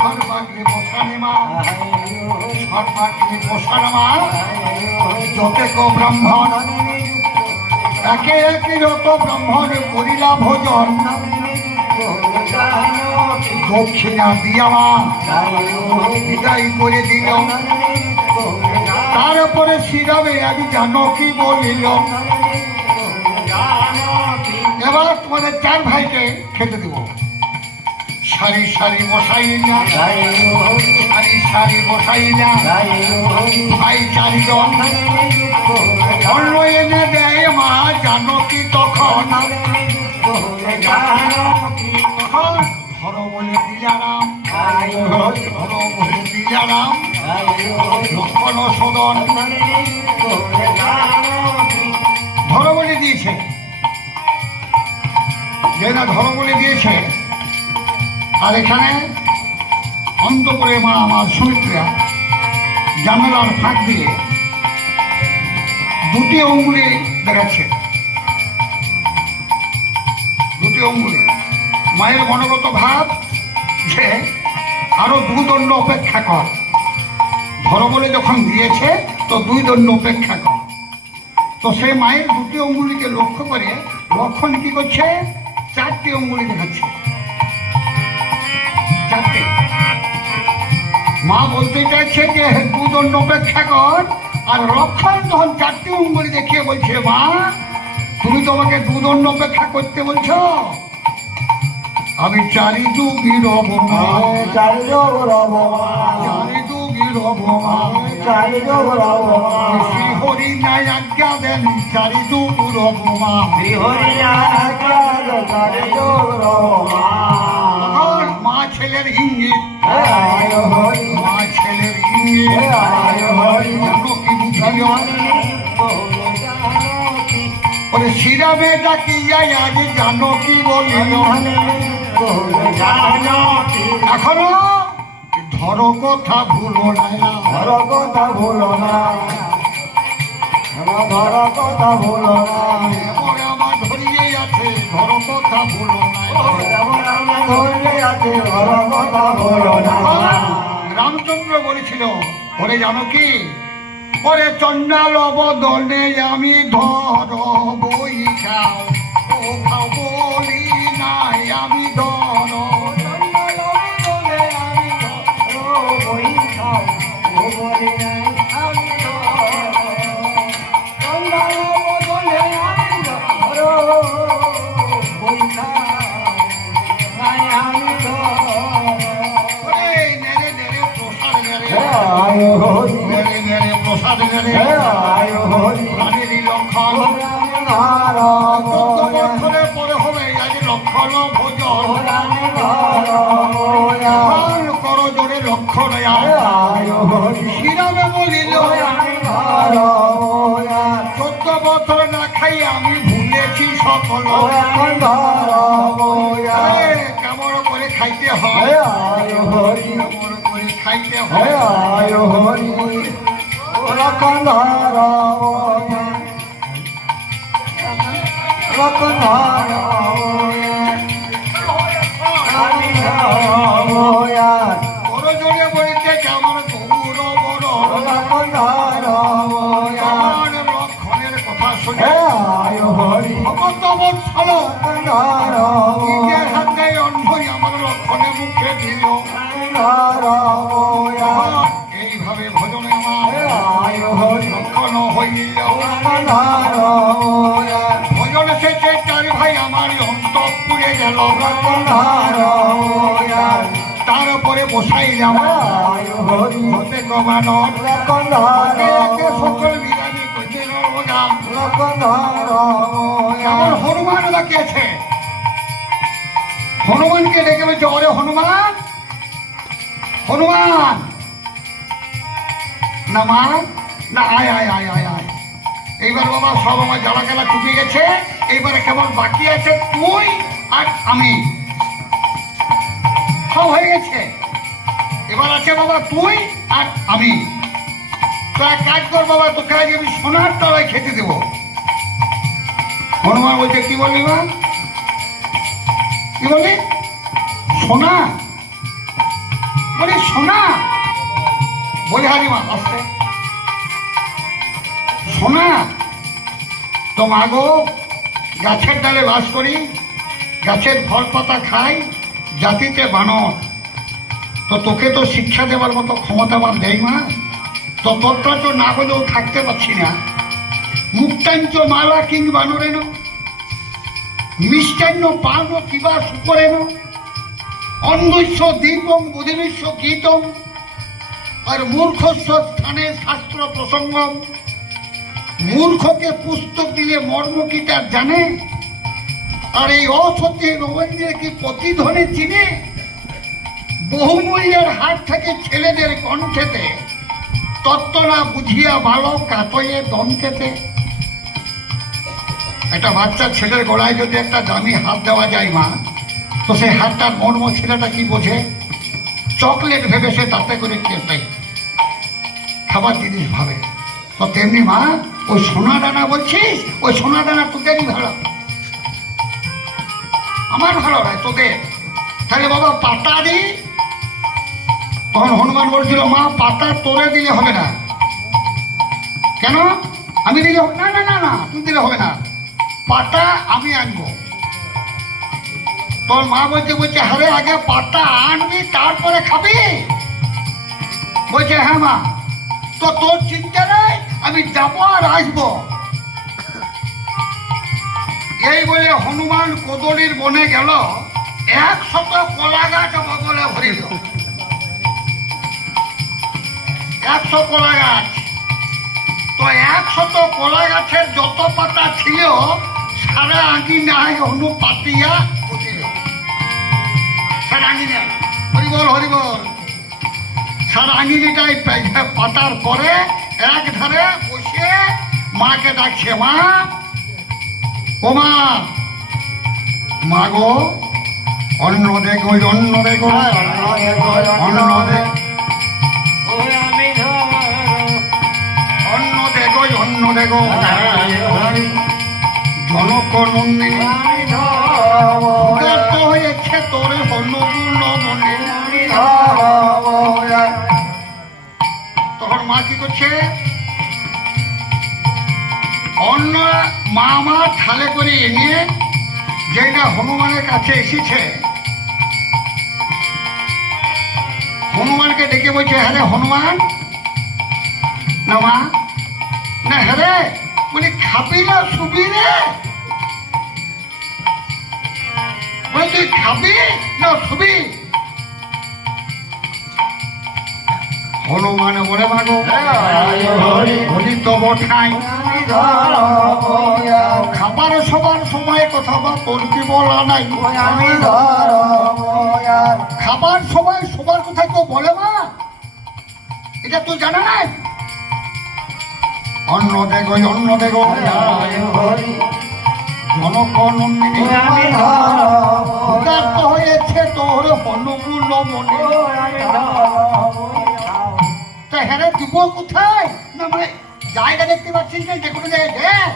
সর্বাগ্রে বসানে মা, সর্বাগ্রে বসানো মা, যতেক ব্রাহ্মণ একে একে যত ব্রাহ্মণ করিলা ভোজন, দক্ষিণা দিয়া মা বিদায় করে দিল। তারপরে শ্রীরামে আমি জানকী বলিল, এবার তোমাদের চার ভাইকে খেতে দেব। সারি সারি বসাইলা, সারি সারি বসাইলা, ভাই চারিজন অন্ন এনে দেয় মা জানকী। তখন ধর বলে দিলারাম, ধর বলে দিলারাম, লক্ষণ সদন ধর বলে দিয়েছে, যে না ধর বলে দিয়েছে। আর এখানে অন্তপুরে মা আমার সুমিত্রা জানালার ফাঁক দিয়ে দুটি অঙ্গুলি দেখাচ্ছে, দুটি অঙ্গুলি। মায়ের মনোগত ভাব যে আরো 2 দণ্ড অপেক্ষা কর, ধর বলে যখন দিয়েছে তো 2 দণ্ড অপেক্ষা কর। তো সে মায়ের দুটি অঙ্গুলিকে লক্ষ্য করে লক্ষণ কি করছে, 4টি অঙ্গুলি দেখাচ্ছে, 4টে। মা বলতে চাইছে যে 2 দণ্ড অপেক্ষা কর, আর লক্ষণ তখন 4টি অঙ্গুলি দেখিয়ে বলছে, মা তুমি তোমাকে 2 দণ্ড অপেক্ষা করতে বলছো, আমি চারি যুগি রব মা, চারি যুগ রব মা, চারি যুগি রব মা, চারি যুগ রব মা, শ্রী হরি নাই আজ্ঞা দেন চারি যুগ রব মা, শ্রী হরি নাই আজ্ঞা দেন চারি যুগ রব মা। মা ছেলের ইঙ্গিত, মা ছেলের ইঙ্গিত জানকী বুঝাইও। ওরে শ্রীরামে ডাকিয়া আজ জানকী বলিল, এখনো ধর কথা ভুলো না, ধর কথা ভুলো না, ধর কথা ভুলো না, এমন আমার ধরিয়ে আছে ধর কথা ভুলো না, ধরিয়ে আছে ধর কথা ভুলো না। রামচন্দ্র বলেছিল, ওরে জানকী, ওরে চণ্ডাল বদনে আমি ধর বই খাও, ও খাও বলি নাই আমি ধর, চণ্ডাল বদনে আমি ধর বই খাও, ও বলি নাই আমি ধর, চণ্ডাল বদনে আমি ধর বই খাও নাই আমি ধর। নেড়ে নেড়ে প্রসাদ নেড়ে, নেড়ে নেড়ে প্রসাদ নেড়ে প্রাণেরই লক্ষণ। 14 বছরের পরে হবে আজ লক্ষণ ভোজন, করো জোরে লক্ষণ। শ্রীরামে বলিল, 14 বছর না খাই আমি ভুলেছি সকল, কেমন করে খাইতে হয়, কেমন করে খাইতে হয়। লক্ষণধর লক্ষণধর বড় জোরে বলতে কেমন গৌর বড় লক্ষণধর লক্ষণের কথা শুনে ভগবৎসল নিজের হাতে অন্ধই আমার লক্ষণে মুখে দিল। এইভাবে ভজনে আমার লক্ষণ হইল, ভজন শেষে 4 ভাই আমার অন্তঃপুরে গেল, তারপরে বসাইলাম হতে গমানর সকল বিরানি করতে হনুমান ডাকিয়েছে, হনুমানকে ডেকে বলছে, ওরে হনুমান, হনুমান না মা না, আয় আয় আয় আয় আয়। এইবার বাবা সব আমার জ্বালা খেলা চুকে গেছে, এইবারে কেমন বাকি আছে তুই আর আমি, সব হয়ে গেছে। এবার আছে বাবা তুই আর আমি। তো এক কাজ কর বাবা, তোকে আজ আমি সোনার তলায় খেতে দেব। হনুমান বলছে, কি বললি মা, কি বললি? সোনা? হরি মা আসতে শোনা তো মাগো গাছের ডালে বাস করি, গাছের ফল পাতা খাই, জাতিতে বানর। তো তোকে তো শিক্ষা দেওয়ার মতো ক্ষমতা আমার দেয় মা। তো তোরটা তো না হলেও থাকতে পারছি না। মুক্তাঞ্চ মালা কিং বানরেন, মিষ্টান্ন পান কিবা সুকরেন, অন্ধস্য দীপং বুধিবিশ্ব গীতম, আর মূর্খস্ব স্থানে শাস্ত্র প্রসঙ্গম। মূর্খকে পুস্তক দিলে মর্ম কি তার জানে, আর এই অসত্যে রবীন্দ্র কি প্রতিধ্বনি চিনে। বহুমূল্যের হাত থেকে ছেলেদের কণ্ঠেতে, তত্ত্ব না বুঝিয়া ভালো কাতয়ে দম খেতে। একটা বাচ্চা ছেলের গলায় যদি একটা দামি হাত দেওয়া যায় মা, তো সেই হাতটার মর্ম ছেলেটা কি বোঝে? চকলেট ভেবে সে তাতে করে খেতে, খাবার জিনিস ভাবে। তো তেমনি মা ওই সোনা দানা বলছিস, ওই সোনা দানা তোদেরই ভালো, আমার ভালো নয় তোদের। তাহলে বাবা পাতা দি। তখন হনুমান বলছিল মা পাতা তোরে দিলে হবে না। কেন? আমি দিলে না না না না তুই দিলে হবে না, পাতা আমি আনবো। তোর মা বলছে আরে আগে পাতা আনবি তারপরে খাবি। বলছে হ্যাঁ মা। তো তোর চিন্তা নেই, আমি যাবো আর আসবো। এই বলে হনুমান কদলীর বনে গেল, 100 কলা গাছ বগলে ভরিল। 100 কলা গাছ। তো 100 কলা গাছের যত পাতা ছিল সারা আঙিনায় হনু পাতিয়া উঠিল। সারা আঙিনায় হরিবল হরিবল। সারা আঙিনিটাই পাতার পরে এক ধারে বসে মাকে ডাকছে মা, ও মা, মা গো অন্ন দেখো, অন্ন দেখো, অন্ন দেখ, অন্ন দেখো, অন্ন দেখো, জনক নন্দিনী হয়েছে তোরে হনুগুণ মনে। তখন মা কি করছে? অন্য মা আমার থালে করে এনে যেটা হনুমানের কাছে এসেছে, হনুমানকে ডেকে বলছে হ্যাঁ রে হনুমান, না মা, না হ্যাঁ রে, বলি খাবি না শুবি রে? বলে তুই খাবি না শুবি? হনুমান বলে মাগো বলি তব ঠাই খাবার সবার সময় কথা বা তোর কি বলা নাই। খাবার সময় সবার কথা কেউ বলে মা, এটা তুই জানা নাই? অন্ন দেখো, অন্ন দেখো, জনক নন্দিনী হয়েছে তোর হনুগুণ মনে। হ্যাঁ দিব কোথায়? না মানে জায়গা দেখতে পাচ্ছিস না, যে কোনো জায়গায় দেখ।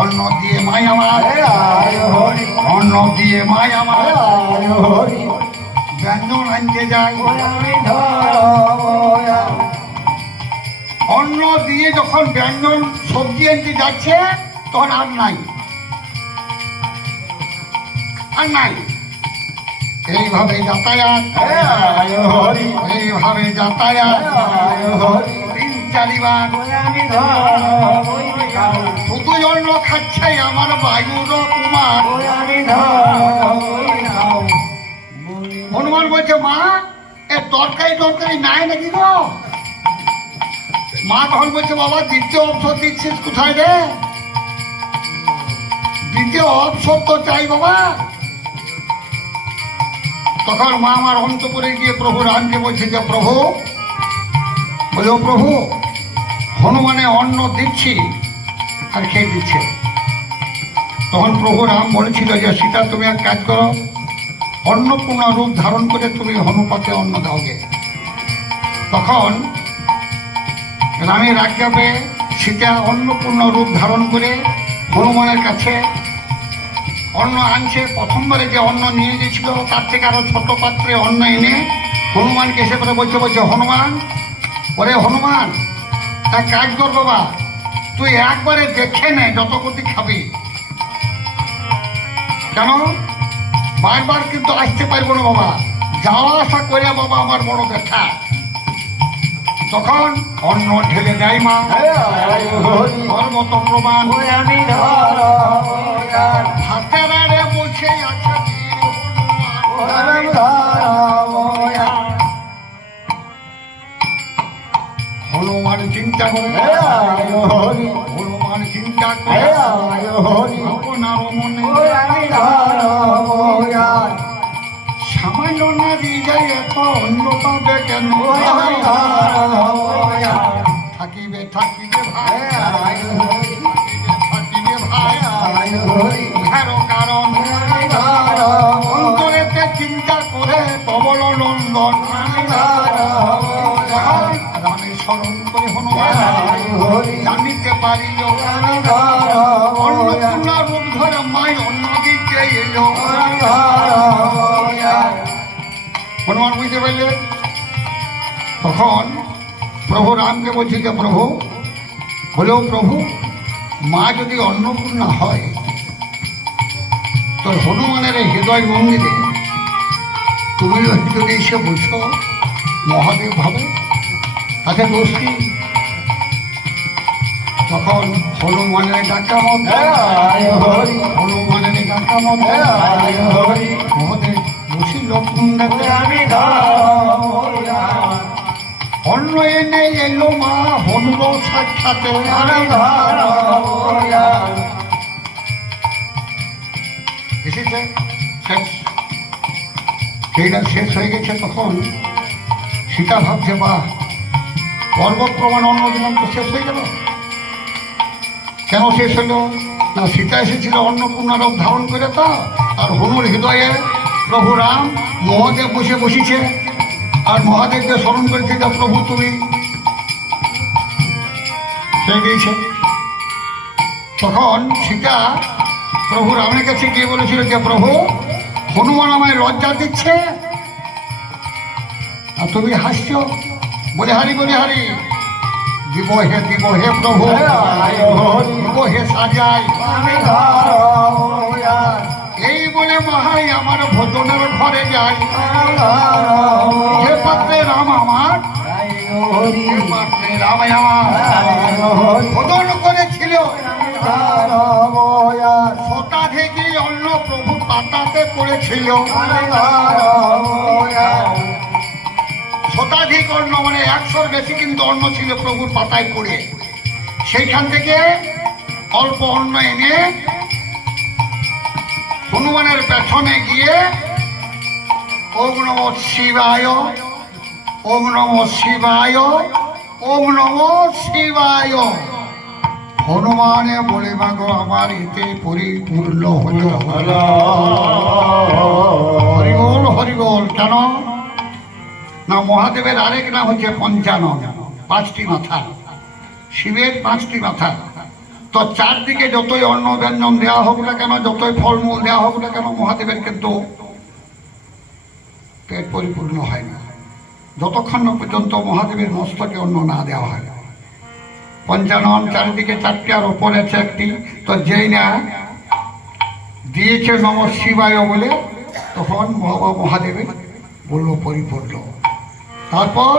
অন্ন দিয়ে মাই আমার, অন্ন দিয়ে মাই আমার ব্যঞ্জন আনতে যায়। অন্ন দিয়ে যখন ব্যঞ্জন সবজি আনতে যাচ্ছে তখন আর নাই, আর নাই। এইভাবে যাতায়াত, এইভাবে যাতায়াত 3-4 শুধু অন্ন খাচ্ছে আমার বায়ুর কুমার। হনুমান বলছে মা এ তরকারি নাই নাকি গো? মা তখন বলছে বাবা দ্বিতীয় অবসর দিচ্ছিস কোথায় রে? দ্বিতীয় অবসর তো চাই বাবা। তখন মা আমার অন্তপুরে গিয়ে প্রভু রামকে বলছে যে প্রভু, বলে ও প্রভু হনুমানে অন্ন দিচ্ছি আর খেয়ে দিচ্ছে। তখন প্রভু রাম বলেছিল যে সীতা তুমি এক কাজ করো, অন্নপূর্ণা রূপ ধারণ করে তুমি হনুপাতে অন্ন দাওগে। তখন রামের আজ্ঞা পেয়ে সীতা অন্নপূর্ণা রূপ ধারণ করে হনুমানের কাছে অন্ন আনছে। প্রথমবারে যে অন্ন নিয়ে গেছিল তার থেকে আরো ছোট পাত্রে অন্ন এনে হনুমানকে এসে করে বলছে হনুমান, ওরে হনুমান, এক কাজ কর বাবা, তুই একবারে দেখে নে যত কোটি খাবি। কেন? বারবার কিন্তু আসতে পারবো না বাবা, যাওয়া আসা করে বাবা আমার বড় ব্যথা। তখন অন্ন ঢেলে দেয় মা, মতো প্রমাণ হাতের আড়ে বসে আছে হনুমান চিন্তা করে, হনুমান চিন্তা করে আপনার মনে সামান্য না দিয়ে যায় এত অন্য পাবে কেন? থাকিবে থাকিবে ভাই, থাকিবে ভাই কারণ অন্তরেতে চিন্তা করে প্রবল নন্দন রামের স্মরণ করে হনুমান জানিতে পারিল অন্নপূর্ণা রূপ ধরে মাই অন্যদিকে এলো। হনুমান বুঝতে পারলেন। তখন প্রভু রামকে বলছি যে প্রভু, বলেও প্রভু, মা যদি অন্নপূর্ণা হয় তো হনুমানের হৃদয় মন্দিরে তুমি যদি এসে বলছো মহাদেব ভাবে, তাতে দোষ কি? তখন হনুমানের ডাকা মধ্যে হনুমানের ডাকা মধ্যে মহাদেব বসিল কুণ্ডাতে আমি অন্য এনে এলো মা হনুর সাক্ষাতে এসেছে। সেইটা শেষ হয়ে গেছে। তখন সীতা ভাবছে, বাহ, পর্বত প্রমাণ অন্য জীবন তো শেষ হয়ে গেল। কেন শেষ হইল? না, সীতা এসেছিল অন্নপূর্ণা রূপ ধারণ করে তা, আর হনুর হৃদয়ে প্রভু রাম মহাদেব বসে বসিছে আর মহাদেবকে স্মরণ করেছে যে প্রভু তুমি হয়ে গিয়েছে। তখন সীতা প্রভু রামের কাছে গিয়ে বলেছিল যে প্রভু, হনুমান আমায় লজ্জা দিচ্ছে আর তুমি হাসছ। বলে হারি, বলে হারি, দিব হে প্রভু, দিব হে সাজাই। এই বলে মহাই আমার ভোজনের ঘরে যাই। যে পাত্রে রাম আমার, যে পাত্রে রাম আমার ভোজন করেছিল, সোটা থেকে অন্ন প্রভু পাতাতে পড়েছিল। শতাধিক অন্ন, মানে 100-র বেশি কিন্তু অন্ন ছিল প্রভুর পাতায় পড়ে। সেইখান থেকে অল্প অন্ন এনে হনুমানের পেছনে গিয়ে ওম নমঃ শিবায়, ওম নমঃ শিবায়, ওম নমঃ শিবায়। হনুমানে বলে, মাগো আমার এতে পরিপূর্ণ হল। হরিবল হরিবল। কেন না, মহাদেবের আরেক নাম হচ্ছে পঞ্চানন, 5টি মাথা। শিবের 5টি মাথা। তো চারদিকে যতই অন্ন ব্যঞ্জন দেওয়া হোক না কেন, যতই ফলমূল দেওয়া হোক না কেন, মহাদেবের কিন্তু পেট পরিপূর্ণ হয় না যতক্ষণ না পর্যন্ত মহাদেবের মস্তকে অন্ন না দেওয়া হয়। পঞ্চানন চারিদিকে 4টি, আর ওপরে আছে 1টি। তো যেই না দিয়েছে নমঃ শিবায় বলে, তখন বাবা মহাদেবের বলল পরিপূর্ণ। তারপর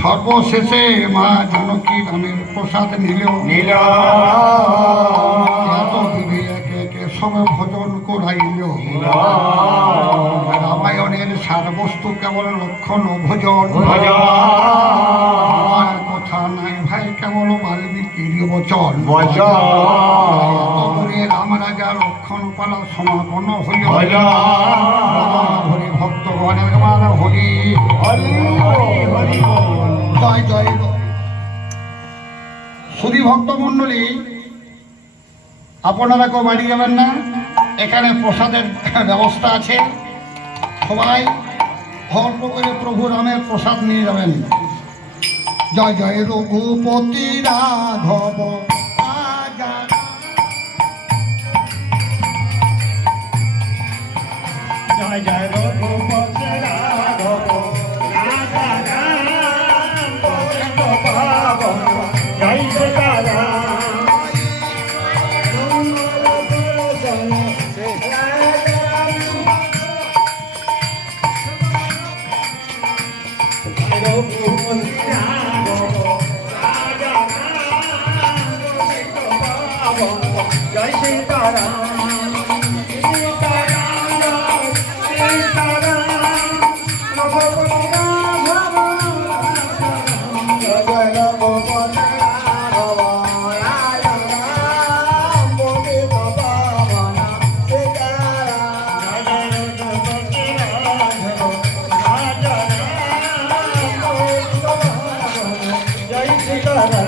সর্বশেষে মা জানকী রামের প্রসাদ নিল। এত দিবে একে একে সবে ভোজন করাইল। রামায়ণের সার বস্তু কেবল লক্ষণ ভোজন। আর কথা নাই ভাই, কেবল বাল্মীকির বচন। রাম রাজা লক্ষণ পালা সমাপন হইল। হরি ভক্তগণের বার হরি হরি হরি জয় জয়। সুধী ভক্ত মন্ডলী, আপনারা কেউ বাড়ি যাবেন না, এখানে প্রসাদের ব্যবস্থা আছে। সবাই অল্প করে প্রভু রামের প্রসাদ নিয়ে যাবেন। জয় জয় রঘুপতি রাঘব জয় জয় রঘুপতি রাঘব জয় সীতারাম জয় সীতারাম